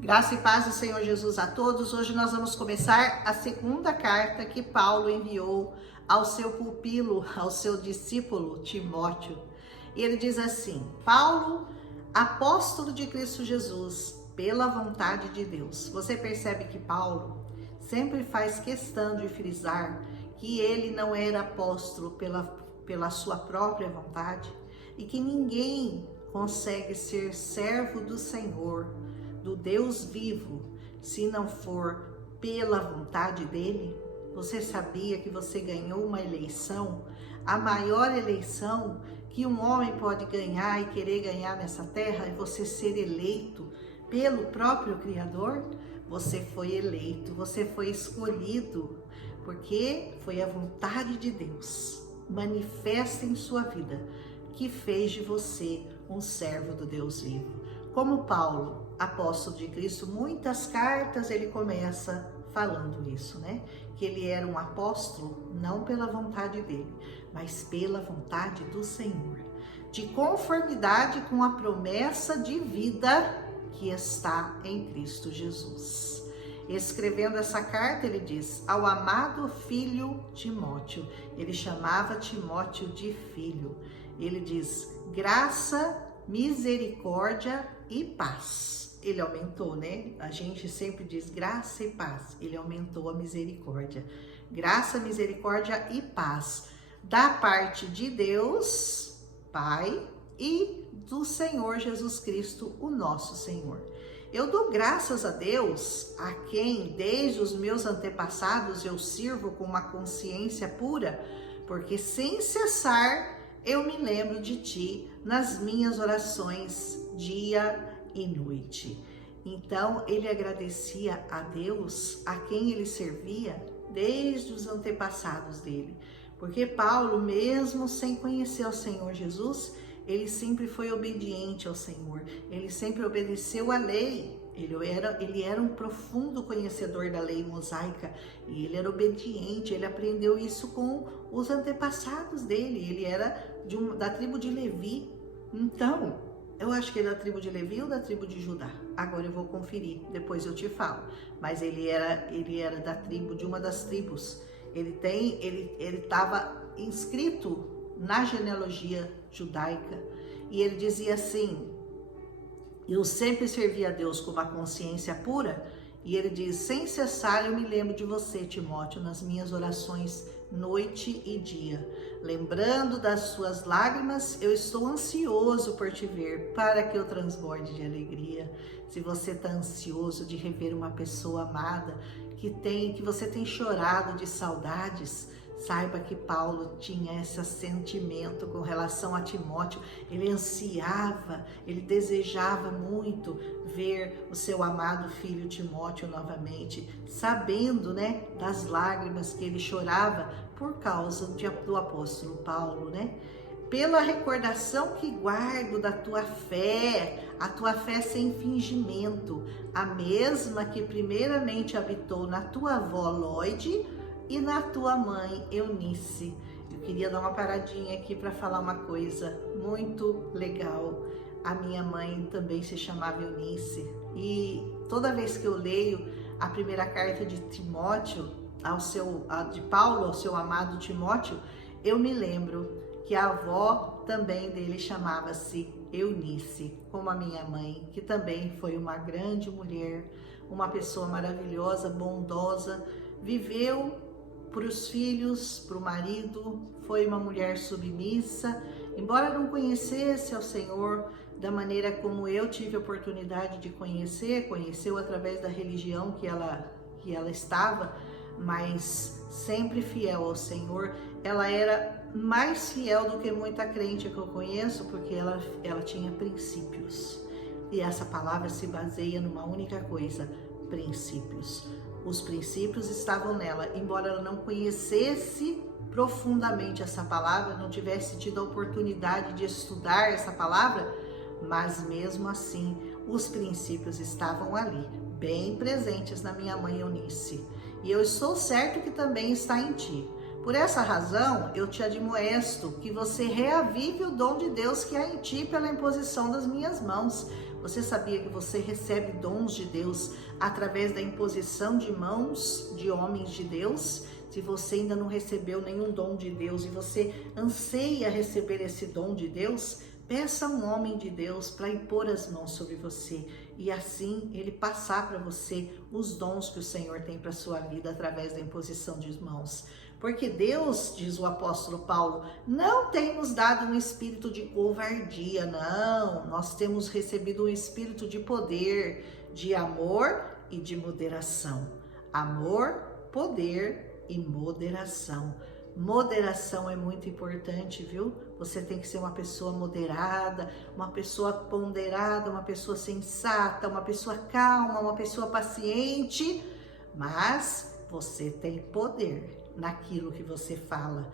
Graça e paz do Senhor Jesus a todos. Hoje nós vamos começar a segunda carta que Paulo enviou ao seu pupilo, ao seu discípulo Timóteo. E ele diz assim: Paulo, apóstolo de Cristo Jesus, pela vontade de Deus. Você percebe que Paulo sempre faz questão de frisar que ele não era apóstolo pela sua própria vontade e que ninguém consegue ser servo do Senhor, do Deus vivo, se não for pela vontade dele. Você sabia que você ganhou uma eleição, a maior eleição que um homem pode ganhar e querer ganhar nessa terra é você ser eleito pelo próprio Criador? Você foi eleito, você foi escolhido, porque foi a vontade de Deus manifesta em sua vida que fez de você um servo do Deus vivo. Como Paulo, apóstolo de Cristo, muitas cartas ele começa falando isso, né? Que ele era um apóstolo não pela vontade dele, mas pela vontade do Senhor, de conformidade com a promessa de vida que está em Cristo Jesus. Escrevendo essa carta, ele diz ao amado filho Timóteo, ele chamava Timóteo de filho. Ele diz: graça, misericórdia e paz. Ele aumentou, né? A gente sempre diz graça e paz. Ele aumentou a misericórdia. Graça, misericórdia e paz da parte de Deus, Pai, e do Senhor Jesus Cristo, o nosso Senhor. Eu dou graças a Deus, a quem desde os meus antepassados eu sirvo com uma consciência pura, porque sem cessar eu me lembro de ti nas minhas orações dia e noite. Então ele agradecia a Deus, a quem ele servia desde os antepassados dele, porque Paulo, mesmo sem conhecer o Senhor Jesus, ele sempre foi obediente ao Senhor, ele sempre obedeceu à lei. Ele era um profundo conhecedor da lei mosaica e ele era obediente, ele aprendeu isso com os antepassados dele. Ele era da tribo de Levi. Então, eu acho que ele é da tribo de Levi ou da tribo de Judá. Agora eu vou conferir, depois eu te falo. Mas ele era da tribo, de uma das tribos. Ele estava inscrito na genealogia judaica e ele dizia assim: eu sempre servi a Deus com uma consciência pura. E ele diz: sem cessar eu me lembro de você, Timóteo, nas minhas orações noite e dia. Lembrando das suas lágrimas, eu estou ansioso por te ver, para que eu transborde de alegria. Se você está ansioso de rever uma pessoa amada, que você tem chorado de saudades, saiba que Paulo tinha esse sentimento com relação a Timóteo. Ele ansiava, ele desejava muito ver o seu amado filho Timóteo novamente, sabendo, né, das lágrimas que ele chorava por causa do apóstolo Paulo, né? Pela recordação que guardo da tua fé, a tua fé sem fingimento, a mesma que primeiramente habitou na tua avó Lóide e na tua mãe Eunice. Eu queria dar uma paradinha aqui para falar uma coisa muito legal. A minha mãe também se chamava Eunice e toda vez que eu leio a primeira carta de Timóteo, de Paulo ao seu amado Timóteo, eu me lembro que a avó também dele chamava-se Eunice, como a minha mãe, que também foi uma grande mulher, uma pessoa maravilhosa, bondosa, viveu para os filhos, para o marido, foi uma mulher submissa, embora não conhecesse ao Senhor da maneira como eu tive a oportunidade de conheceu através da religião que ela estava, mas sempre fiel ao Senhor. Ela era mais fiel do que muita crente que eu conheço, porque ela tinha princípios, e essa palavra se baseia numa única coisa: princípios. Os princípios estavam nela, embora ela não conhecesse profundamente essa palavra, não tivesse tido a oportunidade de estudar essa palavra, mas mesmo assim os princípios estavam ali, bem presentes na minha mãe Eunice. E eu estou certo que também está em ti. Por essa razão, eu te admoesto que você reavive o dom de Deus que há em ti pela imposição das minhas mãos. Você sabia que você recebe dons de Deus através da imposição de mãos de homens de Deus? Se você ainda não recebeu nenhum dom de Deus e você anseia receber esse dom de Deus, peça a um homem de Deus para impor as mãos sobre você e assim ele passar para você os dons que o Senhor tem para a sua vida através da imposição de mãos. Porque Deus, diz o apóstolo Paulo, não tem nos dado um espírito de covardia, não. Nós temos recebido um espírito de poder, de amor e de moderação. Amor, poder e moderação. Moderação é muito importante, viu? Você tem que ser uma pessoa moderada, uma pessoa ponderada, uma pessoa sensata, uma pessoa calma, uma pessoa paciente, mas você tem poder naquilo que você fala,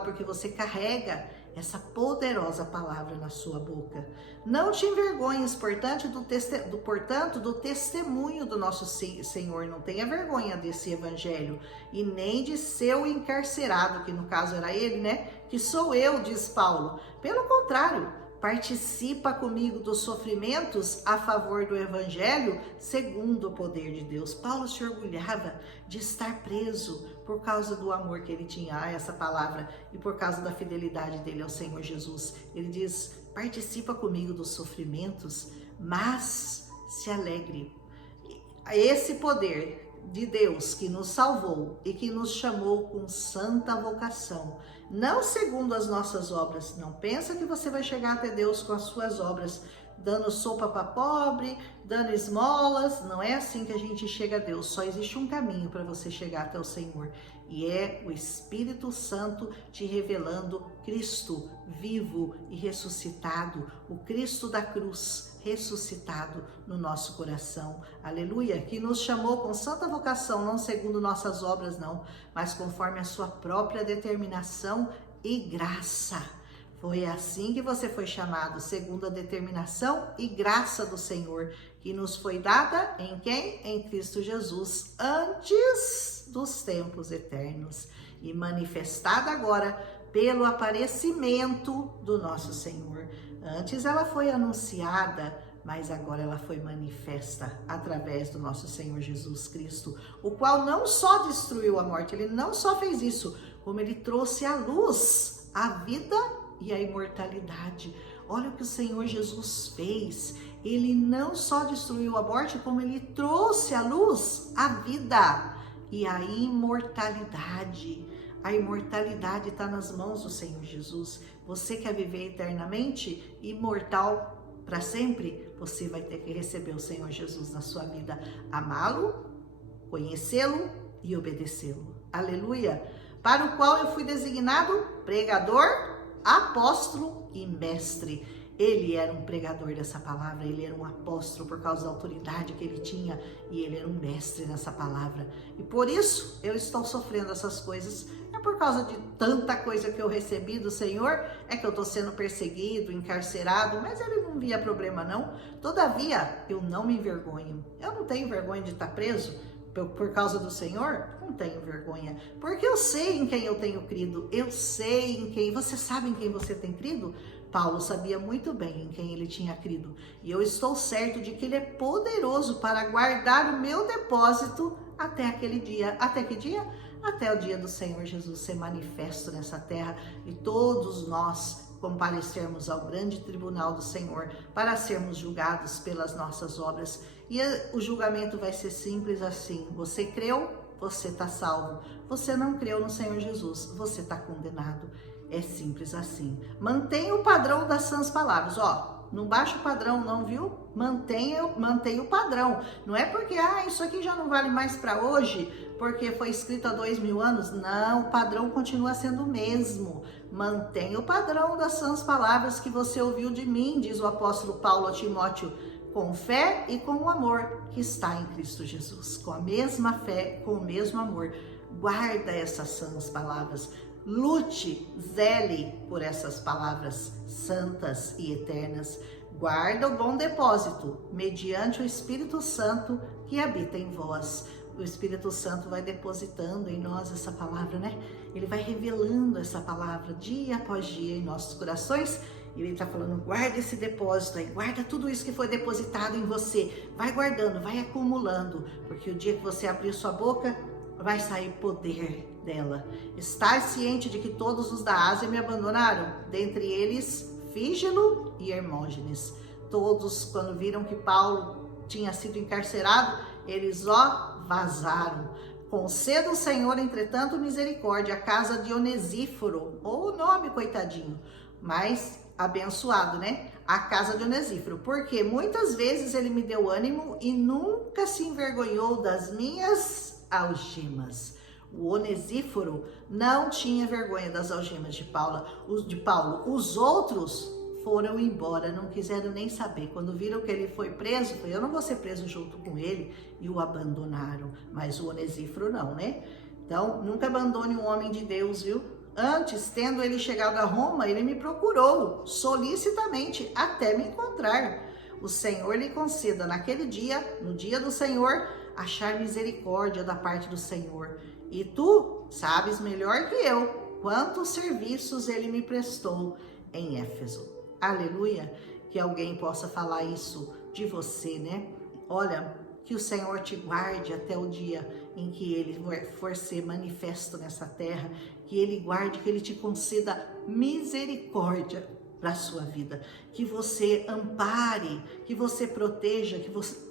porque você carrega essa poderosa palavra na sua boca. Não te envergonhes, portanto, do testemunho do nosso Senhor. Não tenha vergonha desse evangelho e nem de seu encarcerado, que no caso era ele, né? Que sou eu, diz Paulo. Pelo contrário, participa comigo dos sofrimentos a favor do evangelho segundo o poder de Deus. Paulo se orgulhava de estar preso por causa do amor que ele tinha a essa palavra e por causa da fidelidade dele ao Senhor Jesus. Ele diz, participa comigo dos sofrimentos, mas se alegre. Esse poder de Deus que nos salvou e que nos chamou com santa vocação, não segundo as nossas obras. Não pensa que você vai chegar até Deus com as suas obras, dando sopa para pobre, dando esmolas. Não é assim que a gente chega a Deus. Só existe um caminho para você chegar até o Senhor, e é o Espírito Santo te revelando Cristo vivo e ressuscitado, o Cristo da cruz ressuscitado no nosso coração, aleluia, que nos chamou com santa vocação, não segundo nossas obras não, mas conforme a sua própria determinação e graça. Foi assim que você foi chamado, segundo a determinação e graça do Senhor, que nos foi dada em quem? Em Cristo Jesus, antes dos tempos eternos e manifestada agora pelo aparecimento do nosso Senhor. Antes ela foi anunciada, mas agora ela foi manifesta através do nosso Senhor Jesus Cristo, o qual não só destruiu a morte, ele não só fez isso, como ele trouxe à luz a vida e a imortalidade. Olha o que o Senhor Jesus fez. Ele não só destruiu a morte, como ele trouxe à luz a vida e a imortalidade. A imortalidade está nas mãos do Senhor Jesus. Você quer viver eternamente, imortal para sempre? Você vai ter que receber o Senhor Jesus na sua vida, amá-lo, conhecê-lo e obedecê-lo. Aleluia! Para o qual eu fui designado pregador, apóstolo e mestre. Ele era um pregador dessa palavra, ele era um apóstolo por causa da autoridade que ele tinha, e ele era um mestre nessa palavra. E por isso eu estou sofrendo essas coisas. É por causa de tanta coisa que eu recebi do Senhor, é que eu estou sendo perseguido, encarcerado, mas ele não via problema não. Todavia, eu não me envergonho. Eu não tenho vergonha de estar preso por causa do Senhor? Não tenho vergonha, porque eu sei em quem eu tenho crido. Eu sei em quem. Você sabe em quem você tem crido? Paulo sabia muito bem em quem ele tinha crido, e eu estou certo de que ele é poderoso para guardar o meu depósito até aquele dia. Até que dia? Até o dia do Senhor Jesus ser manifesto nessa terra e todos nós comparecermos ao grande tribunal do Senhor para sermos julgados pelas nossas obras. E o julgamento vai ser simples assim: você creu, você está salvo. Você não creu no Senhor Jesus, você está condenado. É simples assim. Mantenha o padrão das sãs palavras. Ó, não baixa o padrão não, viu? Mantenha o padrão. Não é porque, isso aqui já não vale mais para hoje, porque foi escrito há 2000 anos. Não, o padrão continua sendo o mesmo. Mantenha o padrão das sãs palavras que você ouviu de mim, diz o apóstolo Paulo a Timóteo, com fé e com o amor que está em Cristo Jesus. Com a mesma fé, com o mesmo amor. Guarda essas sãs palavras. Lute, zele por essas palavras santas e eternas. Guarda o bom depósito, mediante o Espírito Santo que habita em vós. O Espírito Santo vai depositando em nós essa palavra, né? Ele vai revelando essa palavra dia após dia em nossos corações, E ele está falando, guarda esse depósito aí, guarda tudo isso que foi depositado em você. Vai guardando, vai acumulando, porque o dia que você abrir sua boca, vai sair poder dela. Estar ciente de que todos os da Ásia me abandonaram, dentre eles Fígelo e Hermógenes. Todos, quando viram que Paulo tinha sido encarcerado, eles vazaram. Conceda o Senhor, entretanto, misericórdia à casa de Onesíforo, ou o nome, coitadinho, mas abençoado, né? A casa de Onesíforo, porque muitas vezes ele me deu ânimo e nunca se envergonhou das minhas algemas. O Onesíforo não tinha vergonha das algemas de Paulo. Os outros foram embora, não quiseram nem saber. Quando viram que ele foi preso, eu não vou ser preso junto com ele, e o abandonaram. Mas o Onesíforo não, né? Então, nunca abandone um homem de Deus, viu? Antes, tendo ele chegado a Roma, ele me procurou solicitamente até me encontrar. O Senhor lhe conceda naquele dia, no dia do Senhor, achar misericórdia da parte do Senhor. E tu sabes melhor que eu quantos serviços ele me prestou em Éfeso. Aleluia, que alguém possa falar isso de você, né? Olha, que o Senhor te guarde até o dia em que ele for ser manifesto nessa terra, que ele guarde, que ele te conceda misericórdia para a sua vida, que você ampare, que você proteja,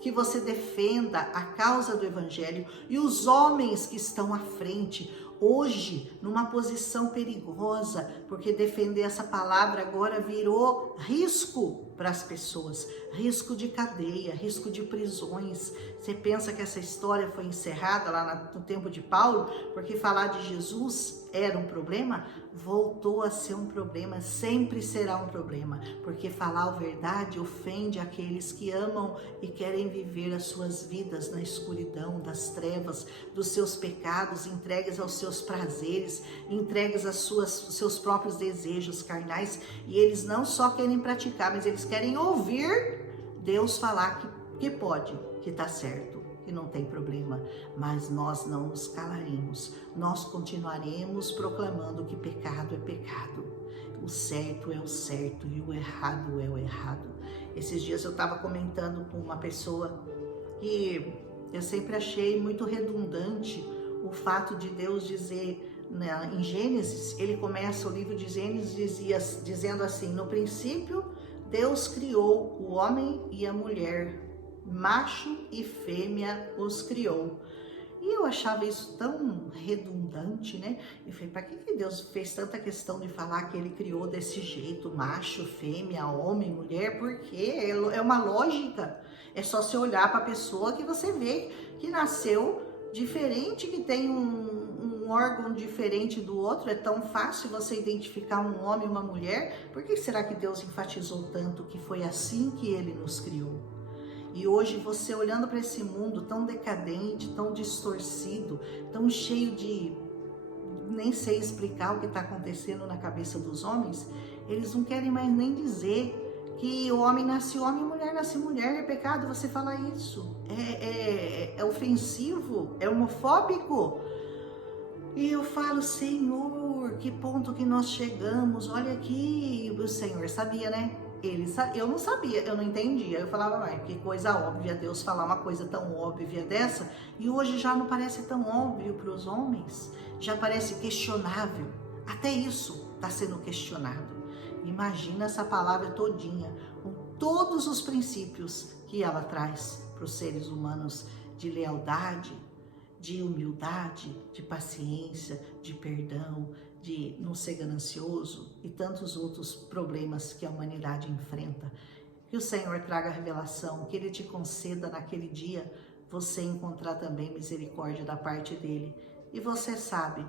que você defenda a causa do Evangelho e os homens que estão à frente, hoje numa posição perigosa, porque defender essa palavra agora virou risco para as pessoas, risco de cadeia, risco de prisões. Você pensa que essa história foi encerrada lá no tempo de Paulo, porque falar de Jesus era um problema? Voltou a ser um problema, sempre será um problema, porque falar a verdade ofende aqueles que amam e querem viver as suas vidas na escuridão, das trevas, dos seus pecados, entregues aos seus prazeres, entregues aos seus próprios desejos carnais, e eles não só querem praticar, mas eles querem ouvir Deus falar que pode, que está certo, que não tem problema, mas nós não nos calaremos, nós continuaremos proclamando que pecado é pecado, o certo é o certo e o errado é o errado. Esses dias eu estava comentando com uma pessoa que eu sempre achei muito redundante o fato de Deus dizer, né, em Gênesis, ele começa o livro de Gênesis dizendo assim, no princípio Deus criou o homem e a mulher, macho e fêmea os criou. E eu achava isso tão redundante, né? Eu falei, para que Deus fez tanta questão de falar que ele criou desse jeito, macho, fêmea, homem, mulher? Porque é uma lógica. É só você olhar para a pessoa que você vê que nasceu diferente, que tem um órgão diferente do outro. É tão fácil você identificar um homem e uma mulher. Por que será que Deus enfatizou tanto que foi assim que ele nos criou? E hoje você olhando para esse mundo tão decadente, tão distorcido, tão cheio de... nem sei explicar o que está acontecendo na cabeça dos homens, eles não querem mais nem dizer que o homem nasce homem e mulher nasce mulher, é pecado você falar isso, é ofensivo, é homofóbico. E eu falo, Senhor, que ponto que nós chegamos, olha aqui, o Senhor sabia, né? Eu não sabia, eu não entendia, eu falava, mas que coisa óbvia Deus falar uma coisa tão óbvia dessa, e hoje já não parece tão óbvio para os homens, já parece questionável, até isso está sendo questionado. Imagina essa palavra todinha, com todos os princípios que ela traz para os seres humanos, de lealdade, de humildade, de paciência, de perdão, de não ser ganancioso e tantos outros problemas que a humanidade enfrenta. Que o Senhor traga revelação, que Ele te conceda naquele dia você encontrar também misericórdia da parte dEle. E você sabe,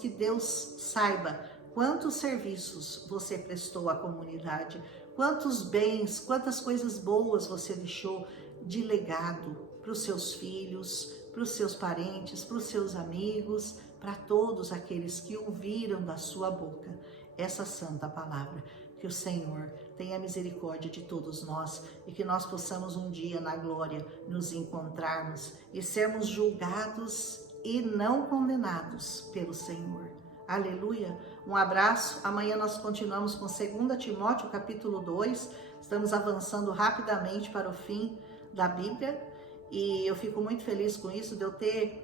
que Deus saiba quantos serviços você prestou à comunidade, quantos bens, quantas coisas boas você deixou de legado para os seus filhos, para os seus parentes, para os seus amigos, para todos aqueles que ouviram da sua boca essa santa palavra. Que o Senhor tenha misericórdia de todos nós e que nós possamos um dia na glória nos encontrarmos e sermos julgados e não condenados pelo Senhor. Aleluia. Um abraço. Amanhã nós continuamos com 2 Timóteo, capítulo 2. Estamos avançando rapidamente para o fim da Bíblia. E eu fico muito feliz com isso, de eu ter...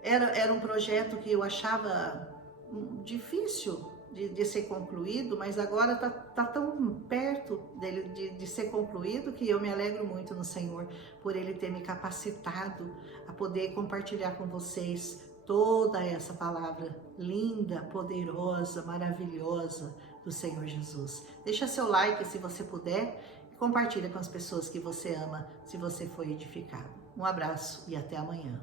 Era um projeto que eu achava difícil de ser concluído, mas agora tá tão perto dele de ser concluído que eu me alegro muito no Senhor por Ele ter me capacitado a poder compartilhar com vocês toda essa palavra linda, poderosa, maravilhosa do Senhor Jesus. Deixa seu like se você puder e compartilha com as pessoas que você ama, se você foi edificado. Um abraço e até amanhã.